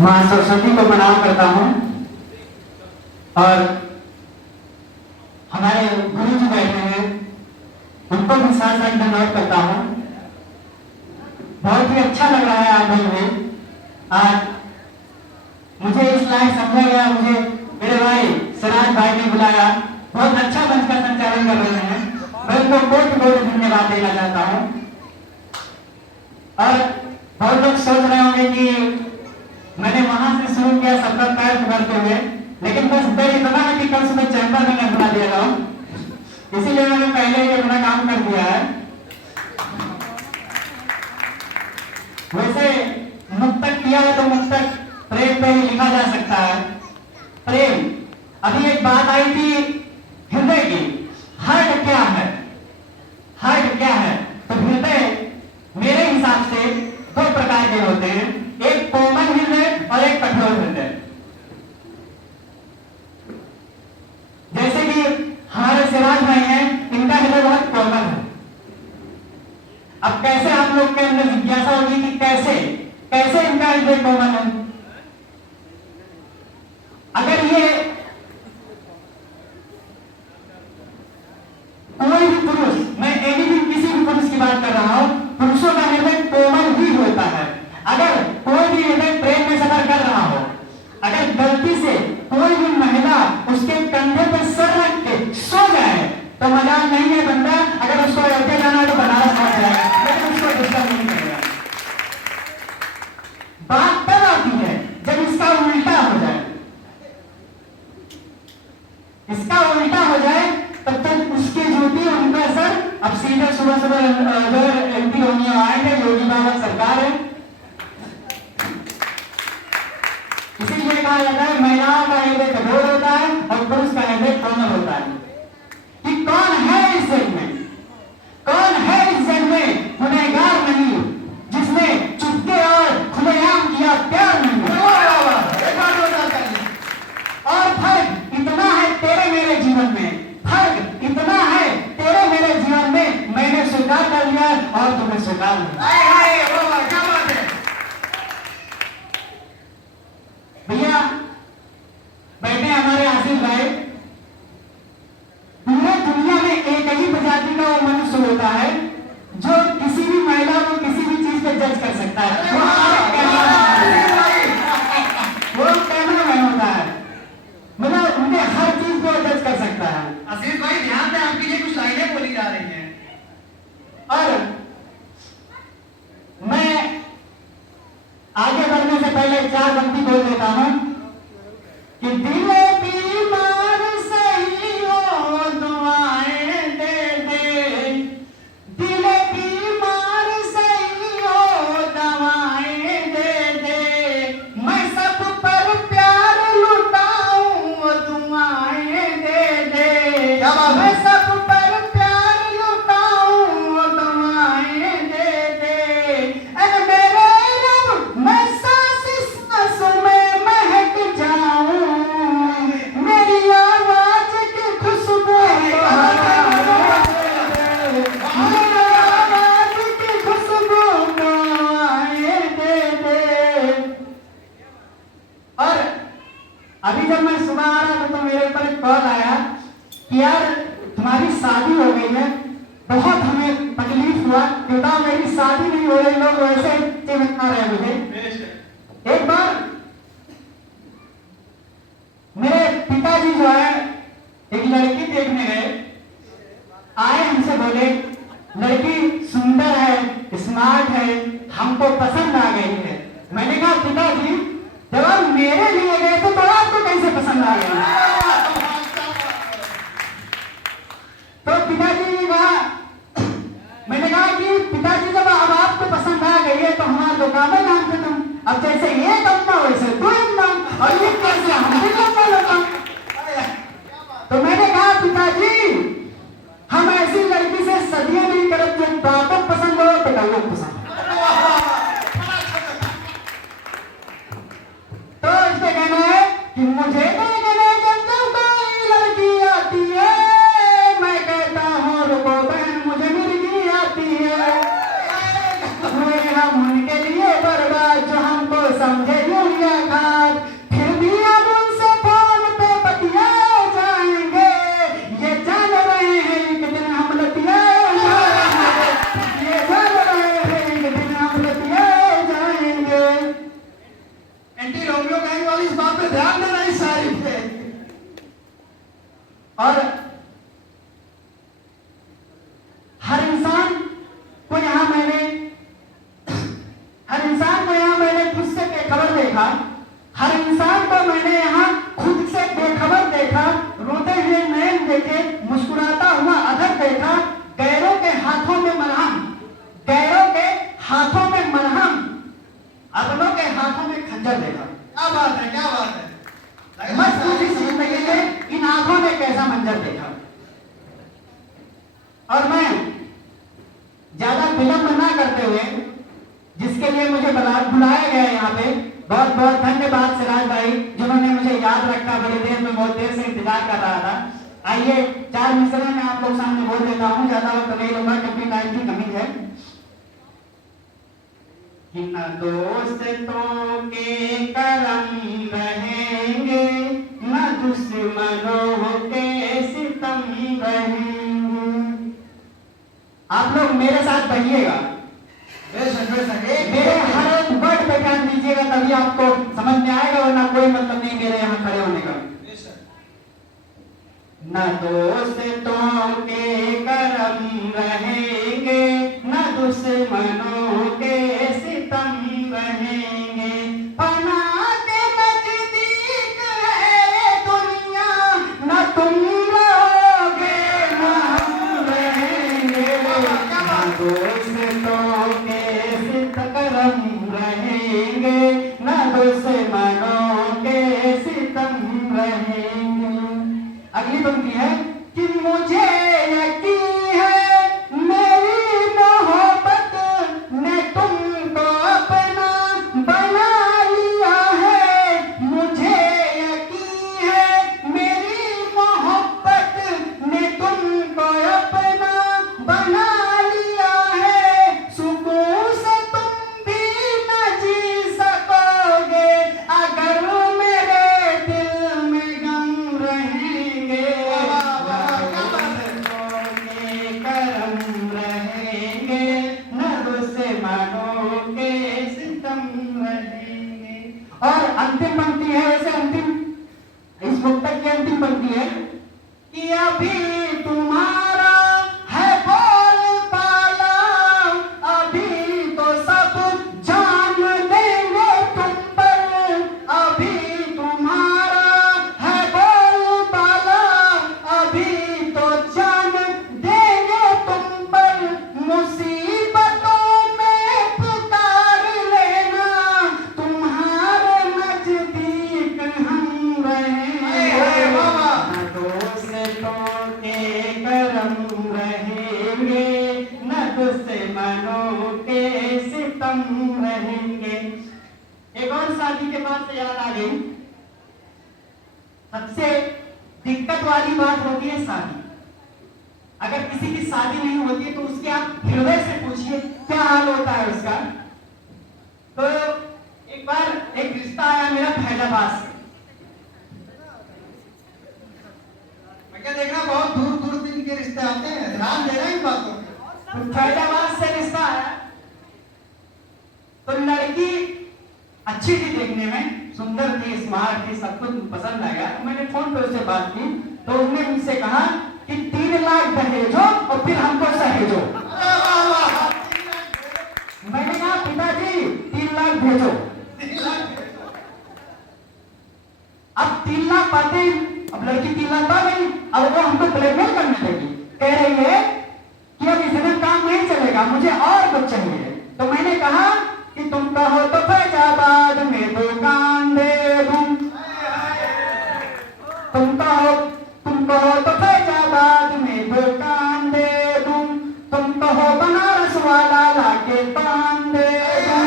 माँ सरस्वती को प्रणाम करता हूँ और हमारे गुरु जी बैठे हैं उनको भी साथ साथ धन्यवाद करता हूँ। बहुत ही अच्छा लग रहा है आप लोग में। आज मुझे इस लायक समझा गया, मुझे मेरे भाई सिराज भाई ने बुलाया, बहुत अच्छा मंच का संचालन कर रहे हैं। मैं उनको कोटि कोटि धन्यवाद देना चाहता हूँ। और बहुत लोग सोच रहे होंगे कि मैंने वहां से शुरू किया सबका पैर पकड़ते हुए, लेकिन बस डर इतना है कि कल सुबह चैंबर में न बुला दिया जाऊं, इसीलिए मैंने पहले ही अपना काम कर दिया है। वैसे मुक्तक किया है तो मुक्तक प्रेम पे ही लिखा जा सकता है। प्रेम, अभी एक बात आई थी हृदय की, हार्ट क्या है, हार्ट क्या है? तो हृदय मेरे हिसाब से दो प्रकार के होते हैं, एक कोमल हृदय और एक कठोर हृदय। जैसे कि हमारे सिराज भाई हैं, इनका हृदय बहुत कोमल है। अब कैसे आप लोग के अंदर जिज्ञासा होगी कि कैसे कैसे इनका हृदय कोमल है? अगर ये कोई भी पुरुष, मैं एनीथिंग किसी भी पुरुष की बात कर रहा हूं, पुरुषों का हृदय कोमल ही होता है। अगर कोई भी हृदय प्रेम में सफर कर रहा हो, अगर गलती से कोई भी महिला उसके कंधे पर सर रख के सो जाए तो मजाक नहीं है बंदा, अगर उसको अयोध्या जाना है तो बनारस पहुंच जाएगा, लेकिन उसको डिस्टर्ब नहीं करेगा। बात तब आती है जब इसका उल्टा हो जाए, इसका उल्टा हो जाए तब तक उसकी जूती उनका सर। अब सीधे सुबह सुबह एमपी होनी आएंगे, योगी बाबा सरकार है, इसीलिए कहा जाता है महिलाओं का हृदय कठोर होता है और पुरुष का हृदय कोमल होता है। कि कौन है इस जग में, कौन है इस जग में गुनहगार नहीं जिसने चुपके और खुलेआम किया प्यार नहीं? और फर्क इतना है तेरे मेरे जीवन में, फर्क इतना है तेरे मेरे जीवन में, मैंने स्वीकार कर लिया और तुम्हें स्वीकार नहीं। भैया बैठे हमारे आसिफ भाई, पूरे दुनिया में एक ही प्रजाति का वो मनुष्य होता है जो किसी भी महिला को किसी भी चीज पे जज कर सकता है। वो कैमरा मैन होता है, मतलब उनके हर चीज को जज कर सकता है। आशीष भाई ध्यान दें, आपके लिए कुछ लाइनें बोली जा रही हैं। और मैं आगे बढ़ने से पहले चार पंक्ति बोल देता हूं कि दिल बीमार सही हो दुआएं दे दे, दिल बीमार सही हो दवाएं दे दे, मैं सब पर प्यार लुटाऊं दुआएं दे दे, मैं सब पर प्यार लुटाऊं दुआएं दे दे। अरे मेरे रब मैं सांस सांस में महक जाऊं, मेरी आवाज की खुशबू मेरी आवाज की खुशबू आए दे दे। और अभी जब मैं सुबह आ रहा था तो मेरे ऊपर एक कॉल आया कि यार तुम्हारी शादी हो गई है। बहुत हमें तकलीफ हुआ, क्योंकि मेरी शादी नहीं हो रही, लोग वैसे चिमटा रहे मुझे। एक बार मेरे पिताजी जो है एक लड़की देखने गए, आए हमसे बोले लड़की सुंदर है, स्मार्ट है, हमको पसंद आ गई है। मैंने कहा पिताजी जब आप मेरे लिए गए थे तो आपको कैसे पसंद आ गई? तो पिताजी ने कहा, मैंने कहा कि पिताजी जब अब आपको पसंद आ गई है तो हमारा दुकान है नाम खत्म। अब जैसे ये करना वैसे दो नाम, और ये कैसे हम भी करना लगा। तो मैंने कहा पिताजी हम ऐसी लड़की से सदियां नहीं करते, बातों पसंद हो तो लोग पसंद। तो इससे कहना है कि मुझे देखने जब कोई लड़की आती है, मैं कहता हूँ रुको बहन मुझे मिर्गी आती है। हम उनके लिए बर्बाद जो हमको समझे यूरिया एंटी रोमियो गैंग वाली इस बात पे ध्यान देना इस शायरी पे। और हर इंसान को यहाँ मैंने खुद से बेखबर देखा, हर इंसान को मैंने यहाँ खुद से बेखबर देखा, रोते हुए नैन देखे, मुस्कुराता हुआ अधर देखा, गैरों के हाथों में मरहम, अपनों के हाथों में खंजर देखा। क्या बात है, क्या बात है। मत पूछिए जिंदगी में इन आंखों ने कैसा मंजर देखा। और मैं ज्यादा विलंब ना करते हुए, जिसके लिए मुझे बुलाया गया यहाँ पे, बहुत बहुत धन्यवाद सिराज भाई जिन्होंने मुझे याद रखा, बड़ी देर में बहुत देर से इंतजार कर रहा था। आइए 4 मिसरे में आप लोग सामने बोल देता हूँ, ज्यादा वक्त नहीं लूंगा क्योंकि टाइम की कमी है। कि न दोस्तों के करम रहेंगे, न दुश्मनों के सितम रहेंगे। आप लोग मेरे साथ बहिएगा, मेरे हर एक वर्ड पे ध्यान दीजिएगा, तभी आपको समझ में आएगा, वरना कोई मतलब नहीं मेरे यहाँ खड़े होने का। न दोस्तों के करम रहेंगे, न दुश्मनों के सितम रहेंगे। पना के नजदीक है दुनिया, न तुम रहोगे न हम रहेंगे। न दोस्तों के करम रहेंगे, न दुश्मनों के सितम रहेंगे। अगली पंक्ति है कि मुझे यकीन है मेरी मोहब्बत ने तुमको अपना बना लिया है। मुझे यकीन है मेरी मोहब्बत ने तुमको अपना बना लिया है। सुकून से तुम भी न जी सकोगे अगर मेरे दिल में गम रहेंगे। करम रहेंगे, न दुश्मनों के सितम रहेंगे। और अंतिम पंक्ति है, वैसे अंतिम, इस मुक्तक की अंतिम पंक्ति है कि अभी तुम्हारा है बोल पाला, अभी तो सब जान देंगे तुम पर। अभी तुम्हारा है बोल पाला, अभी तो जान देंगे तुम पर। मुसीबतों में पुकार लेना, तुम्हारे नजदीक हम रहेंगे। न दोस्तों के करम रहेंगे, न दुश्मनों के सितम रहेंगे। एक और शादी के बाद से याद आ गई, सबसे दिक्कत वाली बात होती है शादी। अगर किसी की शादी नहीं होती है तो उसके आप हृदय से पूछिए क्या हाल होता है उसका। तो एक बार एक रिश्ता आया मेरा फैजाबाद से। मैं क्या देख रहा, बहुत दूर दूर से इनके रिश्ते आते हैं, ध्यान देना इन बातों पे। तो फैजाबाद से रिश्ता आया, तो लड़की अच्छी थी देखने में, सुंदर थी, स्मार्ट थी, सब कुछ पसंद आ गया। तो मैंने फोन पे उससे बात की, तो उसने मुझसे कहा कि 3 लाख दहेजो और फिर हमको सहेजो। मैंने कहा पिताजी 3 लाख भेजो। अब 3 लाख पाते, अब लड़की 3 लाख पा गई, अब वो हमको ब्लैकमेल करने लगी, कह रही है कि अब इसमें काम नहीं चलेगा, मुझे और कुछ चाहिए। तो मैंने कहा कि तुम कहो तो फैजाबाद में दुकान दे दूं, तुम कहो तो फैजाबाद में दुकान दे दूं, तुम कहो बनारस वाला लाके पान दे दूं,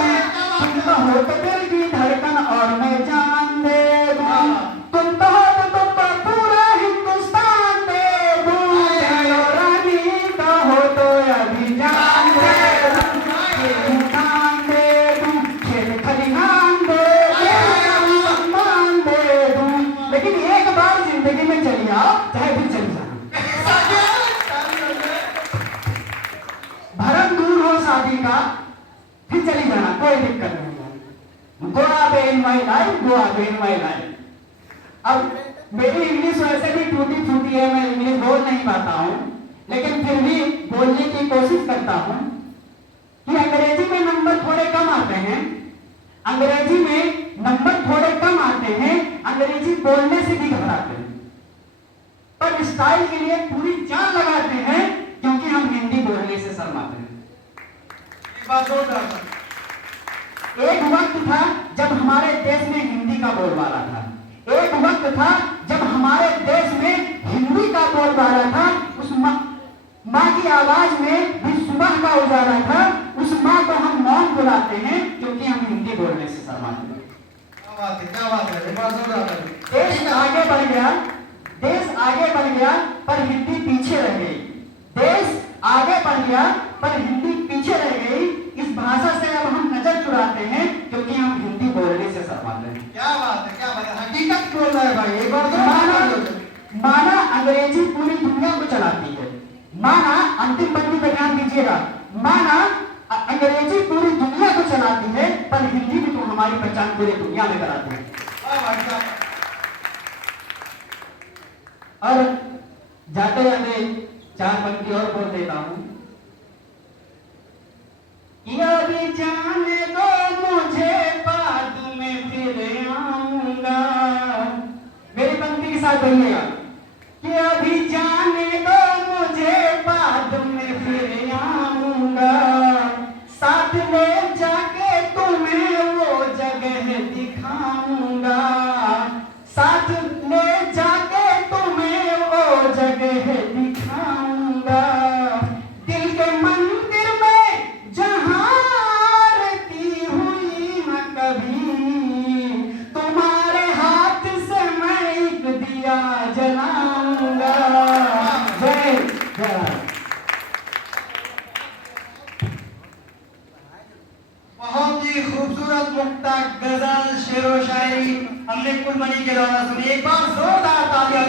तुम कहो तो दिल की धड़कन और मैं जान दे दूं, तुम कहो तो तुमको पूरा हिंदुस्तान दे दूं, चलो रानी कहो तो अभी जान दे दूं, जान दे दूं, खेल खलिहान दे दूं। इन माई लाइफ, गो आगे इन माई लाइफ। अब मेरी इंग्लिश वैसे भी टूटी फूटी है, मैं इंग्लिश बोल नहीं पाता हूँ, लेकिन फिर भी बोलने की कोशिश करता हूँ कि अंग्रेजी में नंबर थोड़े कम आते हैं, अंग्रेजी में नंबर थोड़े कम आते हैं, अंग्रेजी बोलने से भी घबराते हैं, पर स्टाइल के लिए पूरी जान लगाते हैं क्योंकि हम हिंदी बोलने से शर्माते हैं। एक बात और डॉक्टर, एक वक्त था जब हमारे देश में हिंदी का बोलबाला था, एक वक्त था जब हमारे देश में हिंदी का बोलबाला था। उस माँ की आवाज में भी सुबह का उजाला था। उस माँ को हम मौन बुलाते हैं क्योंकि हम हिंदी बोलने से शर्माते हैं। क्या बात है, क्या बात है, एक बात और डॉक्टर। देश आगे बढ़ गया, देश आगे बढ़ गया पर हिंदी पीछे रह गई। देश आगे बढ़ गया पर हिंदी पीछे रह गई। इस भाषा से अब हम नजर चुराते हैं क्योंकि हम हिंदी बोलने से शर्माते हैं। क्या बात है, क्या बात है, हकीकत बोल रहा है भाई। एक बार माना अंग्रेजी पूरी दुनिया को चलाती है, माना अंतिम पंक्ति पे ध्यान दीजिएगा, माना अंग्रेजी पूरी दुनिया को चलाती है पर हिंदी भी तो हमारी पहचान पूरी दुनिया में कराती है। और जाते जाते चार पंक्ति और बोल देता हूं कि अभी जाने दो मुझे, बाद में फिर आऊंगा। मेरी पंक्ति के साथ बोलिएगा कि अभी जाने दो मुझे, बाद में फिर आऊंगा, साथ ले जाके तुम्हें वो जगह दिखाऊंगा, साथ ले जाके तुम्हें वो जगह दिखाऊंगा, दिल के मंदिर में जहां आरती हुई न कभी, तुम्हारे हाथ से मैं एक दिया जलाऊंगा। जय जय। बहुत ही खूबसूरत मुक्ता गजल शेरो शायरी हमने कुलमनी के द्वारा सुनी। एक बार जोरदार तालियां